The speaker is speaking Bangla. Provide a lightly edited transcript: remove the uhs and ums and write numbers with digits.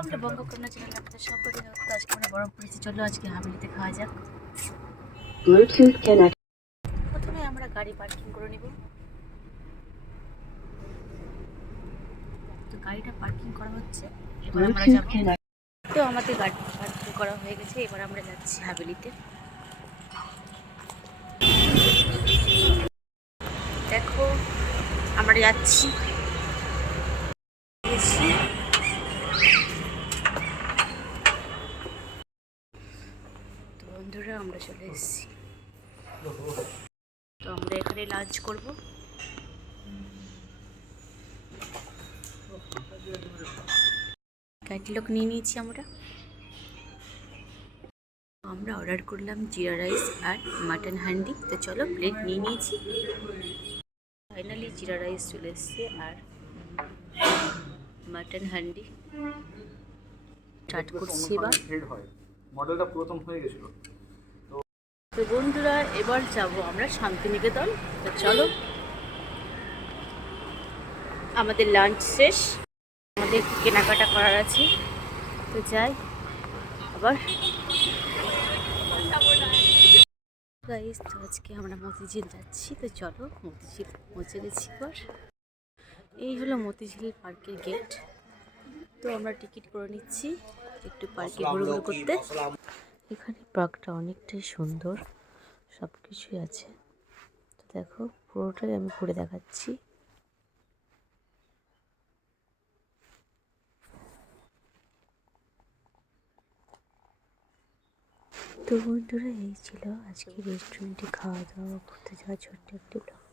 আমরা বঙ্গকন্যা চ্যানেলে আপনাদের সবাইকে স্বাগত। আজকে আমরা বরফ পড়েছি, চলো আজকে হাভেলিতে খাওয়া যাক। প্রথমে আমরা গাড়ি পার্কিং করে নিব। তো গাড়িটা পার্কিং করা হচ্ছে, এবার আমরা যাব। তো আমাদের গাড়ি পার্কিং করা হয়ে গেছে, এবার আমরা যাচ্ছি হাভেলিতে। দেখো আমরা যাচ্ছি। তো বন্ধুরা আমরা চলে এসেছি। তো আমরা এখানে লাঞ্চ করব। ক্যাটলগ নিয়ে নিয়েছি আমরা অর্ডার করলাম জিরা রাইস আর মাটন হান্ডি। তো চলো প্লেট নিয়ে নিয়েছি। ফাইনালি জিরা রাইস চলে এসছে আর মাটন হান্ডি স্টার্ট করছি। এবার মডেলটা প্রথম হয়ে গেছিল। তো বন্ধুরা এবার যাব আমরা শান্তিনিকেতন। তো চলো, আমাদের লাঞ্চ শেষ, আমাদের কেনাকাটা করার আছে। তো যাই আবার। গাইস, তো আজকে আমরা মতিঝিল যাচ্ছি। তো চলো মতিঝিল পৌঁছে গেছি। এবার এই হলো মতিঝিল পার্কের গেট। তো আমরা টিকিট করে নিচ্ছি একটু পার্কে ঘুরঘুর করতে। এখানে পার্কটা অনেকটাই সুন্দর, সব কিছুই আছে। তো দেখো পুরোটাই আমি ঘুরে দেখাচ্ছি। তো বন্ধুরা এই ছিল আজকে রেস্টুরেন্টে খাওয়া দাওয়া করতে যাওয়া ছোট্ট একটি ব্লগ।